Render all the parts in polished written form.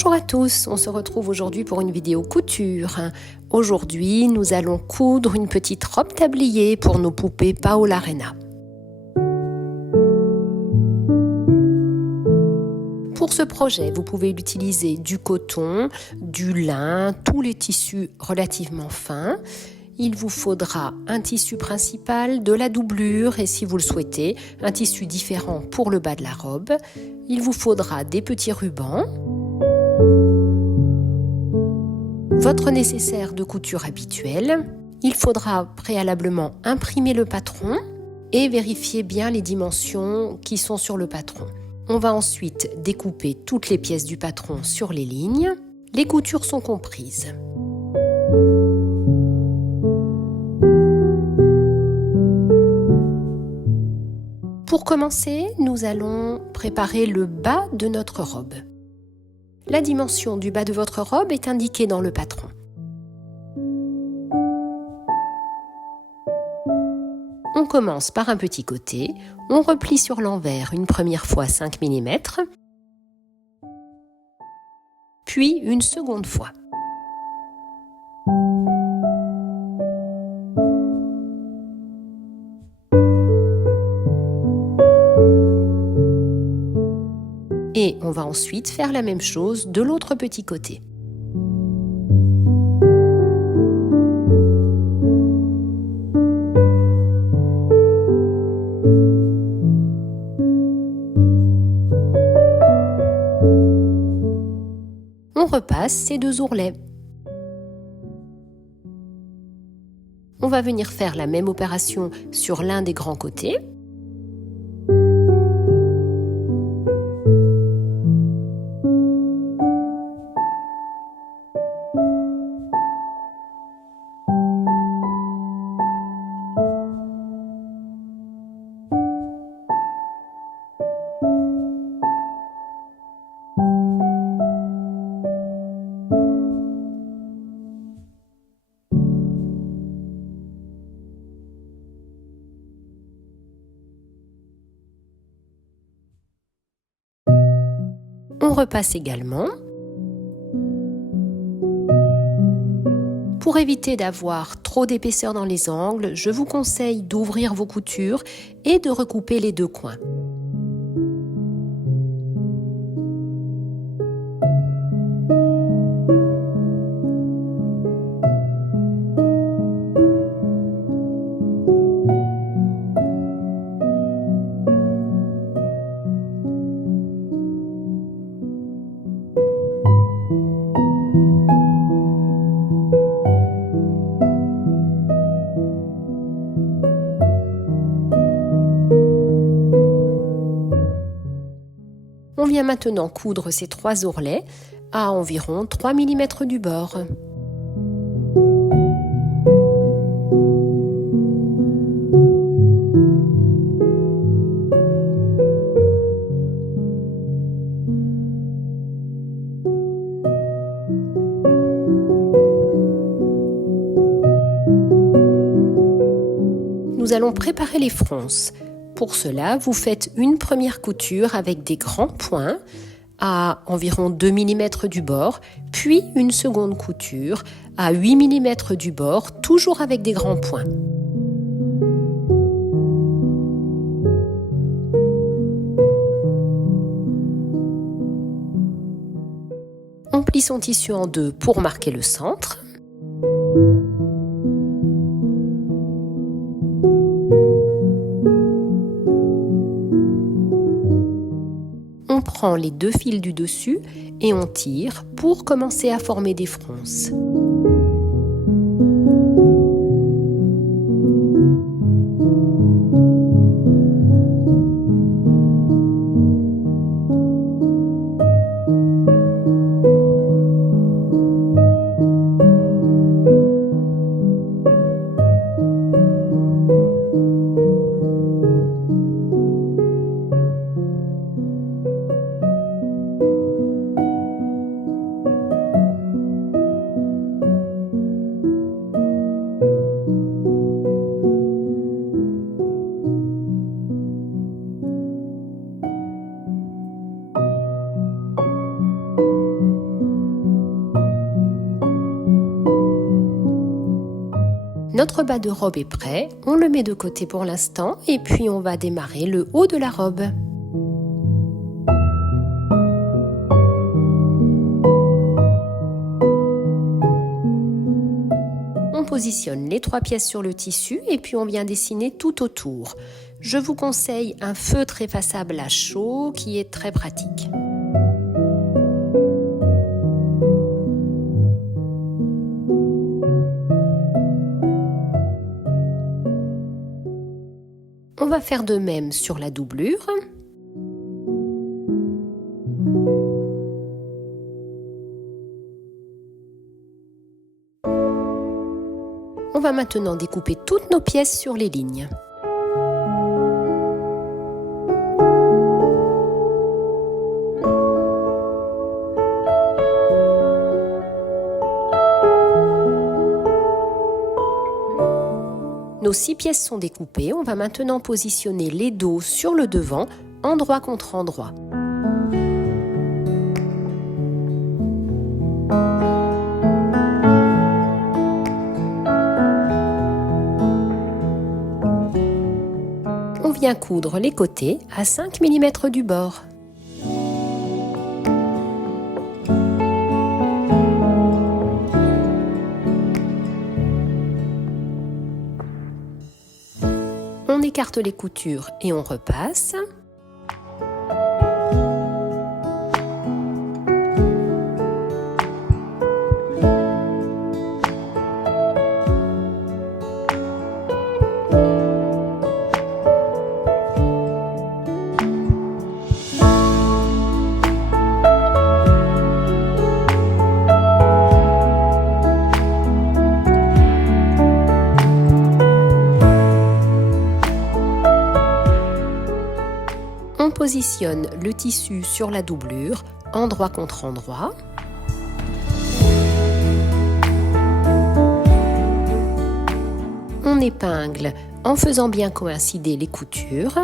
Bonjour à tous, on se retrouve aujourd'hui pour une vidéo couture. Aujourd'hui, nous allons coudre une petite robe tablier pour nos poupées Paola Reina. Pour ce projet, vous pouvez utiliser du coton, du lin, tous les tissus relativement fins. Il vous faudra un tissu principal, de la doublure et si vous le souhaitez, un tissu différent pour le bas de la robe. Il vous faudra des petits rubans. Votre nécessaire de couture habituel. Il faudra préalablement imprimer le patron et vérifier bien les dimensions qui sont sur le patron. On va ensuite découper toutes les pièces du patron sur les lignes. Les coutures sont comprises. Pour commencer, nous allons préparer le bas de notre robe. La dimension du bas de votre robe est indiquée dans le patron. On commence par un petit côté, on replie sur l'envers une première fois 5 mm, puis une seconde fois. Et on va ensuite faire la même chose de l'autre petit côté. On repasse ces deux ourlets. On va venir faire la même opération sur l'un des grands côtés. On repasse également. Pour éviter d'avoir trop d'épaisseur dans les angles, je vous conseille d'ouvrir vos coutures et de recouper les deux coins. On vient maintenant coudre ces 3 ourlets à environ 3 mm du bord. Nous allons préparer les fronces. Pour cela, vous faites une première couture avec des grands points à environ 2 mm du bord, puis une seconde couture à 8 mm du bord, toujours avec des grands points. On plie son tissu en deux pour marquer le centre. On prend les 2 fils du dessus et on tire pour commencer à former des fronces. Notre bas de robe est prêt, on le met de côté pour l'instant et puis on va démarrer le haut de la robe. On positionne les 3 pièces sur le tissu et puis on vient dessiner tout autour. Je vous conseille un feutre effaçable à chaud qui est très pratique. On va faire de même sur la doublure. On va maintenant découper toutes nos pièces sur les lignes. Nos 6 pièces sont découpées, on va maintenant positionner les dos sur le devant, endroit contre endroit. On vient coudre les côtés à 5 mm du bord. On écarte les coutures et on repasse. On positionne le tissu sur la doublure, endroit contre endroit. On épingle en faisant bien coïncider les coutures.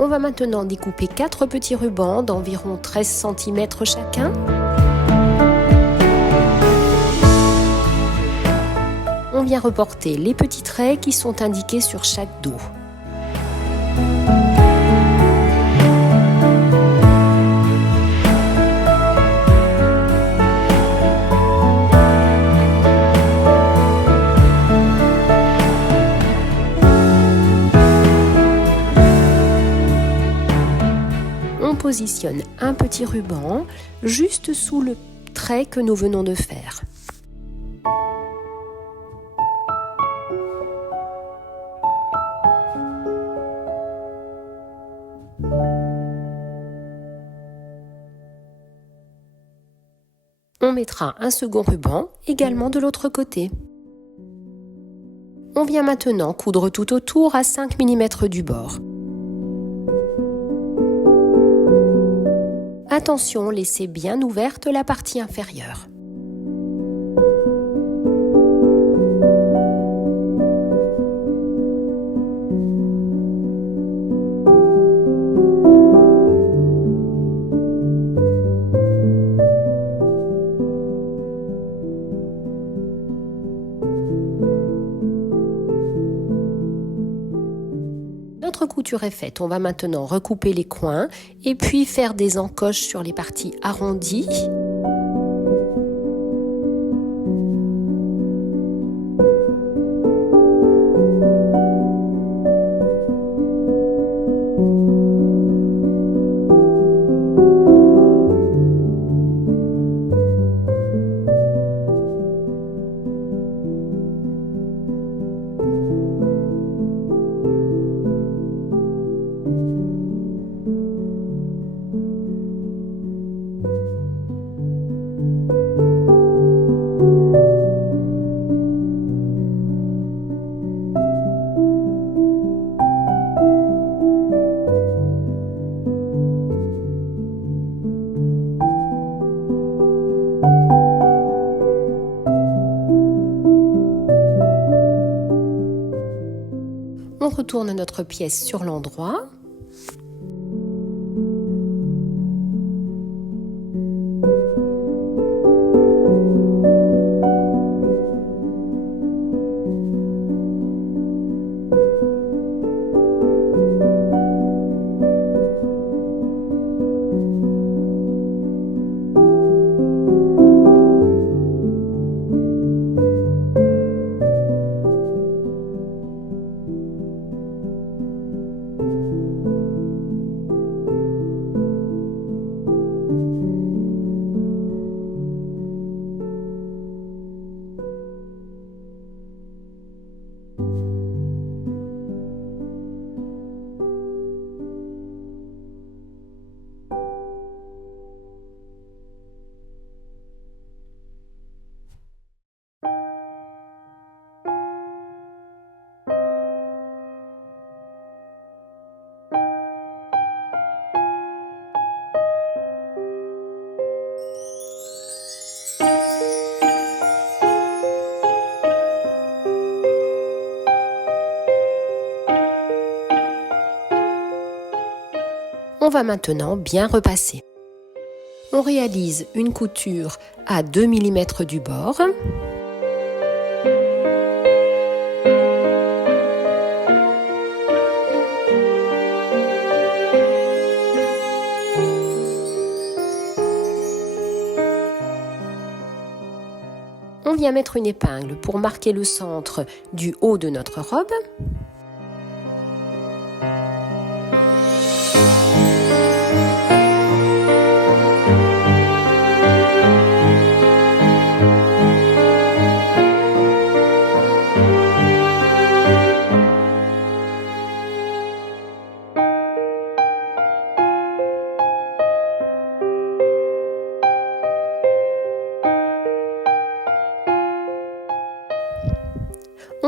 On va maintenant découper 4 petits rubans d'environ 13 cm chacun. On vient reporter les petits traits qui sont indiqués sur chaque dos. On positionne un petit ruban juste sous le trait que nous venons de faire. On mettra un second ruban également de l'autre côté. On vient maintenant coudre tout autour à 5 mm du bord. Attention, laissez bien ouverte la partie inférieure. Notre couture est faite, on va maintenant recouper les coins et puis faire des encoches sur les parties arrondies. retourne notre pièce sur l'endroit. On va maintenant bien repasser. On réalise une couture à 2 mm du bord. On vient mettre une épingle pour marquer le centre du haut de notre robe.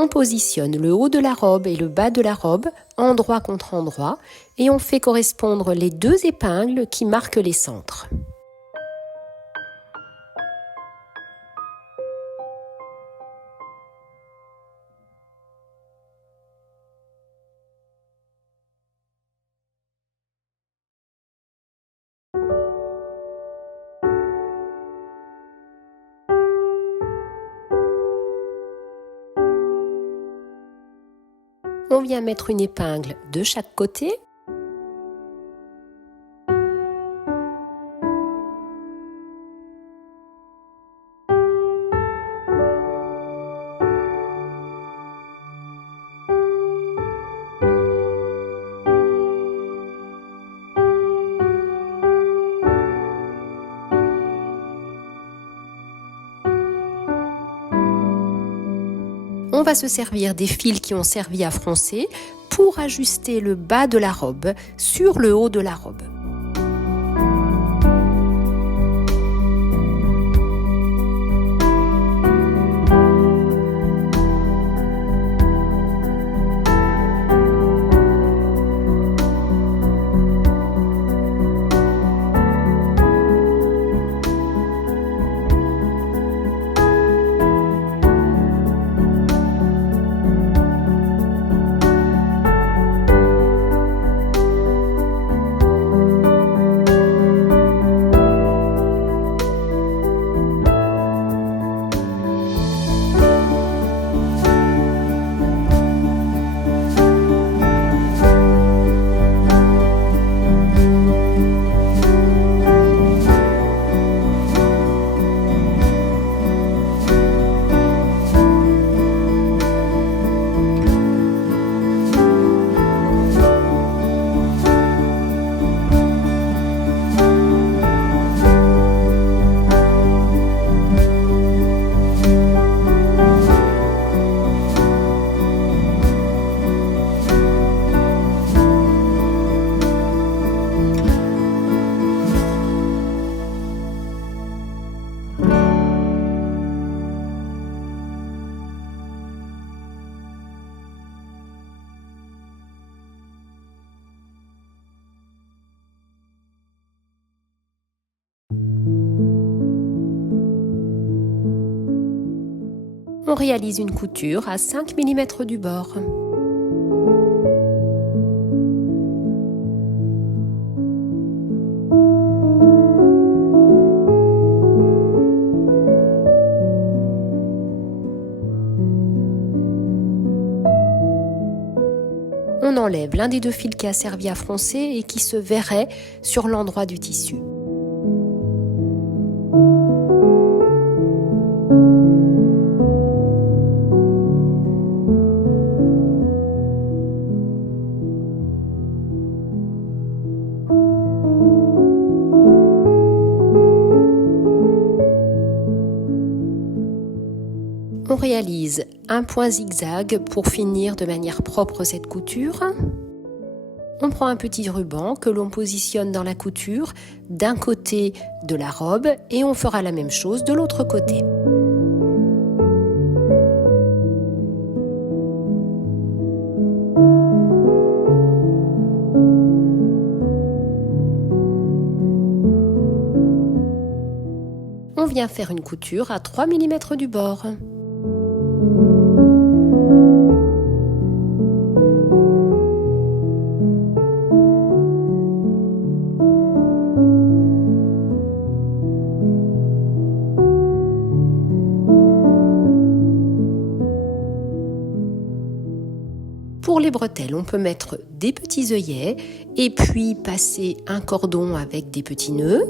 On positionne le haut de la robe et le bas de la robe, endroit contre endroit, et on fait correspondre les deux épingles qui marquent les centres. On vient mettre une épingle de chaque côté. On va se servir des fils qui ont servi à froncer pour ajuster le bas de la robe sur le haut de la robe. On réalise une couture à 5 mm du bord. on enlève l'un des deux fils qui a servi à froncer et qui se verrait sur l'endroit du tissu. On réalise un point zigzag pour finir de manière propre cette couture. On prend un petit ruban que l'on positionne dans la couture d'un côté de la robe et on fera la même chose de l'autre côté. On vient faire une couture à 3 mm du bord. Pour les bretelles, on peut mettre des petits œillets et puis passer un cordon avec des petits nœuds.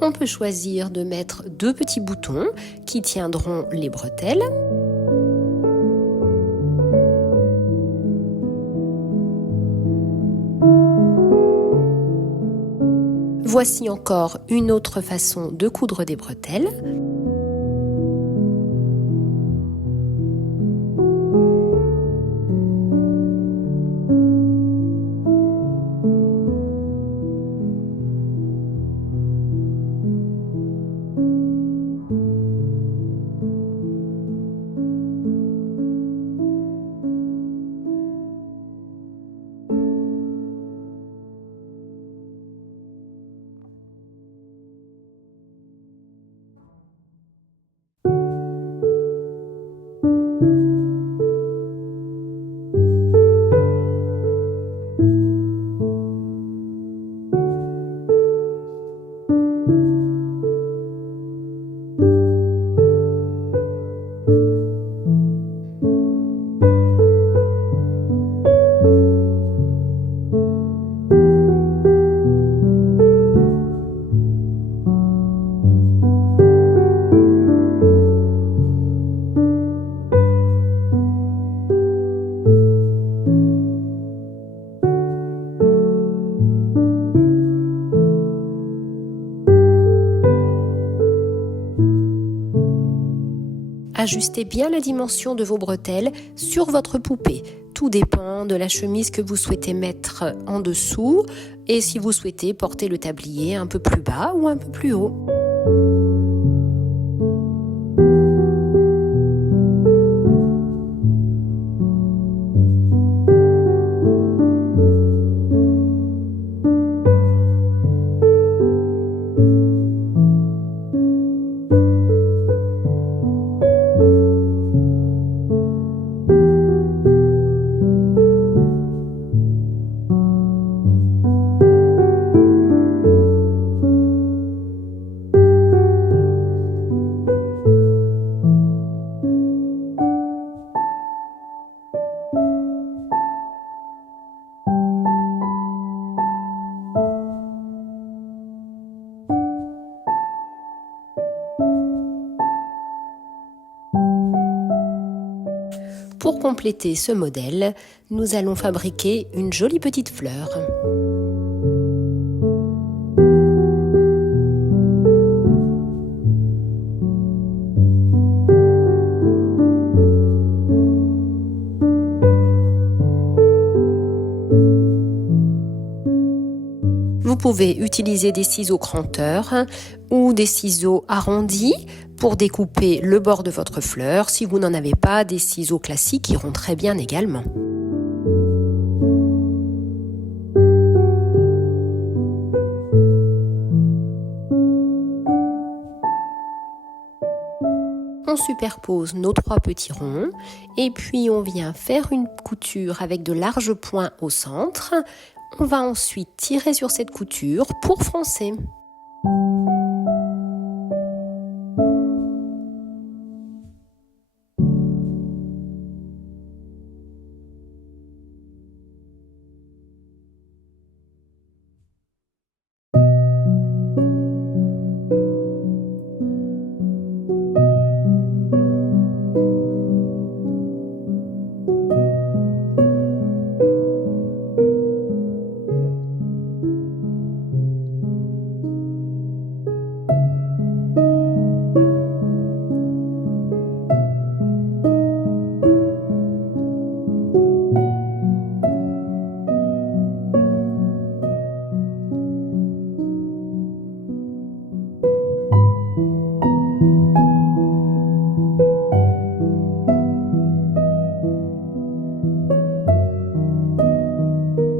On peut choisir de mettre 2 petits boutons qui tiendront les bretelles. Voici encore une autre façon de coudre des bretelles. Ajustez bien la dimension de vos bretelles sur votre poupée. Tout dépend de la chemise que vous souhaitez mettre en dessous et si vous souhaitez porter le tablier un peu plus bas ou un peu plus haut. Pour compléter ce modèle, nous allons fabriquer une jolie petite fleur. Vous pouvez utiliser des ciseaux cranteurs ou des ciseaux arrondis pour découper le bord de votre fleur. Si vous n'en avez pas, des ciseaux classiques iront très bien également. On superpose nos 3 petits ronds et puis on vient faire une couture avec de larges points au centre. On va ensuite tirer sur cette couture pour froncer.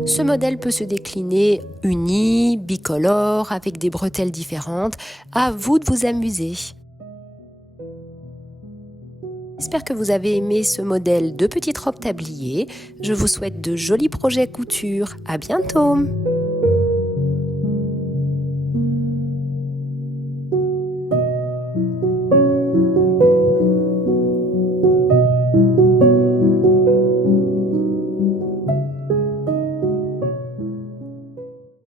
Ce modèle peut se décliner uni, bicolore, avec des bretelles différentes. À vous de vous amuser. J'espère que vous avez aimé ce modèle de petite robe tablier. Je vous souhaite de jolis projets couture. À bientôt!